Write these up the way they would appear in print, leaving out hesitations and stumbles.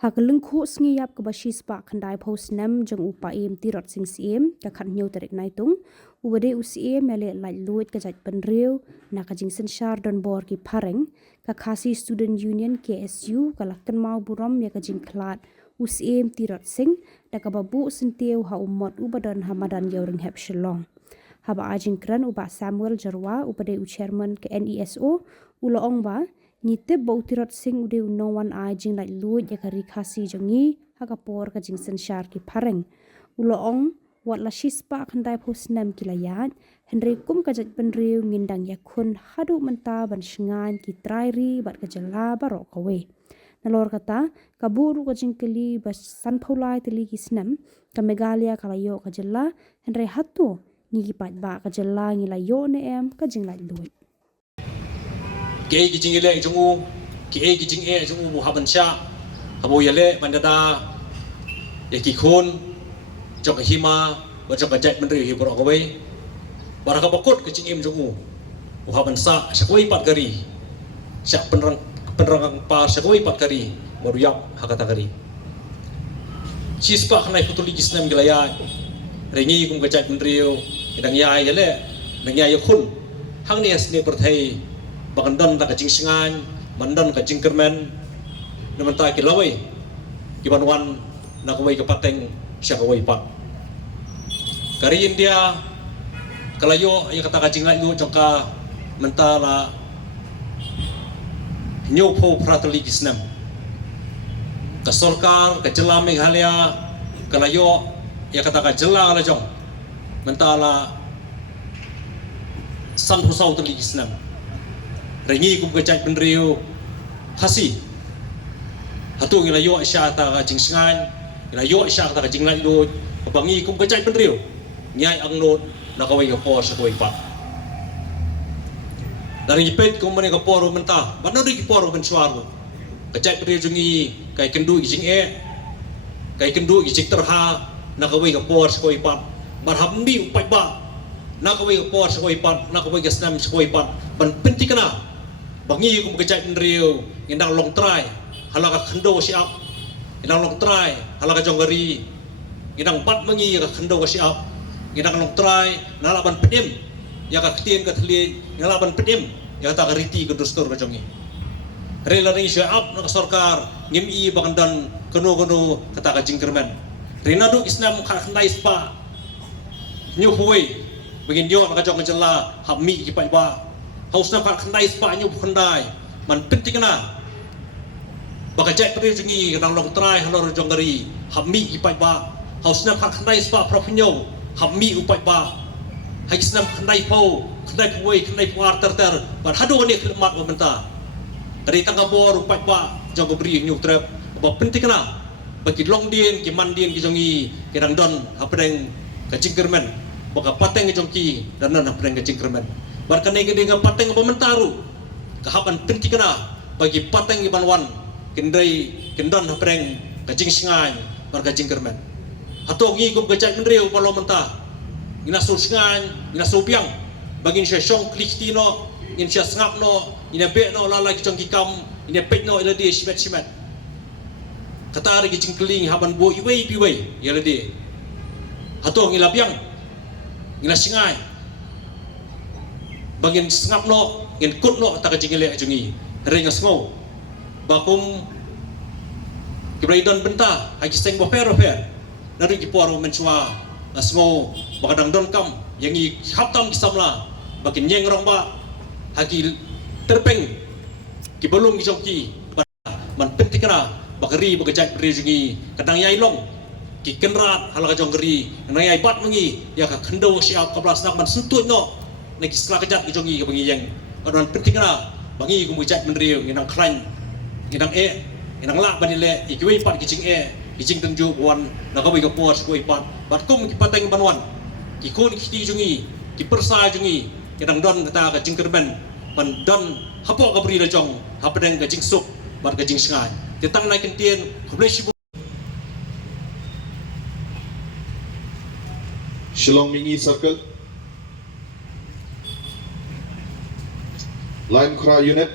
Hakalung ko ngiyap ka bashi spa khandai post nam jang upa em tirot sing siem ka khan nyu tarik naitung ubade usiem mele lai luit ka jat penriu na ka jing senshar don bor ki pareng ka khasi student union KSU ka lakan mau buram ya ka jing klat usiem tirot sing da ka babu sentiu ha umot ubadan hamadan yauring hep shalong haba ajing kran uba Samuel Jarwa ubade u chairman ke NESO uloong ba Nitip bau tirot sing ude no one eye jing like luit ya kari khasi jangi hakapor ka jing senshar ki pareng uloong wat la shispa khandai pos nam kilayat henry kum ka jat penriu ngindang ya khun hadu menta ban shingan ki trairi bat ka jala barok kawe nalor kata kaburu ka jing kili bas san paulai tili ki snam ka megalia kalayo ka jala henry hatu ngi pat ba ka jala ngi layo ne em ka jing like luit Ki gijing ile jungu ki gijing jungu bu haban sha habo yale bandada ki khun jok hima wa jok jat menteri hi borok kowe baraka bakut ke jing jungu bu haban sa sakoi pat gari sak penerang pa sakoi pat gari baru yap hakata gari sispa khnai putuli gisnam gilaya rengi kum gajat menteri idang yai yale dang yai khun hang ni asne perthai Bagandon tak kacing singan, mandon kacing kermen, naman tayo kilaway, kibanwan na kaway kapateng siya kaway pa. Kari India, kalayo ay kata kacing layo jangka mentala new po pratuli gisnam. Kasorkar, kajela Meghalaya, kalayo ay kata kajela alajong mentala san husau tuli gisnam. Rengi kum gajat penriu hasi hatu ngilayo asya ta ka jingsingan ngilayo asya ta ka jinglai do bangi kum gajat penriu nyai angnot na kawai ka por sa kawai pa dari ipet kum mane ka por menta bano di por ben suaro gajat penriu jungi kai kendu jing kai kendu jik terha na kawai ka por sa kawai pa barhambi upai ba na kawai ka por sa kawai pa na kawai ka snam sa kawai pa ban pentikana bangi kum kejat nriu indang long try halaka khando siap indang long try halaka jonggari indang bat mangi ka khando siap indang long try nalaban pedim ya ka ktien ka thli nalaban pedim ya ta riti ka dostor ka jongi rela ring siap na sarkar ngim i bagandan kono kata ka jingkermen rinadu islam kha khandai spa nyu huai begin dio ka jong jela hammi ki pai ba hausna pak khandai spa nyu khandai man pentingna baka jai peri jungi kadang long trai halor jonggari hammi ipai ba hausna pak khandai spa propinyo hammi upai ba haisna khandai po khandai puai khandai puar ter ban hado ni khidmat wa menta dari tangga bor upai ba jonggobri nyu trep ba pentingna bagi long dien ki man dien ki jongi kadang don hapdeng ka jingkermen baka pateng ki jongki dan nan hapdeng ka jingkermen Barkanai dengan pateng pementaru kahapan penting kena bagi pateng ibanwan kendai kendan hapreng kajing singai bar kajing kermen atau ngi kum kajak kendreu palo mentah ina sur singai ina sopiang bagi sia song kliktino in sia ngapno ina bekno lala ki kam ina pekno ila dia simet kata ri kajing keling haban bo iwei piwei ila dia atau ngila biang ina singai Bangin sengap no, ngin kut no tak jingile jungi, ringas ngo, bakum kibraidon benta, haji seng boper, nari kiporo mencua, asmo bakadang don kam, yang i haptam kisamla, bakin nyeng rong ba, haji terpeng, kibalung kijoki, man pentikana, bakari bakajak jungi, kadang yai long, ki kenrat halaka jonggeri, kadang yai bat mengi, ya ka kendo siap kablas nak man sentut no. Nagi setelah kejat ki jongi ke bangi yang kadang penting kena bangi ku mujat menriu nginang klan nginang nginang la banile ikiwe pat kicing kicing tenju wan na kawi ka por ko ipat bat kum ki pateng banwan ki kun ki jongi ki persa jongi nginang don kata ka jingkerben ban don hapo ka bri la jong hapdeng ka jingsuk bat ka jingsingai titang naikin tien kublesi Shillong Mingi Circle Line Kra Unit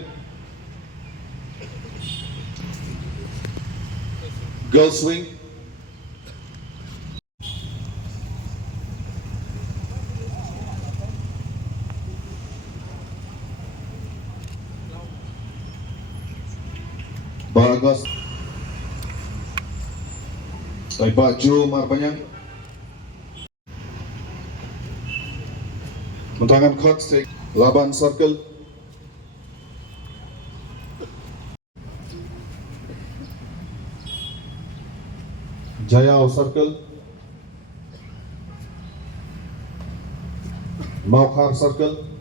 Girls wing. Bagas. Tay baju marpanyan. Mentangan cut stick. Laban circle. Jayao circle. Maukhar circle.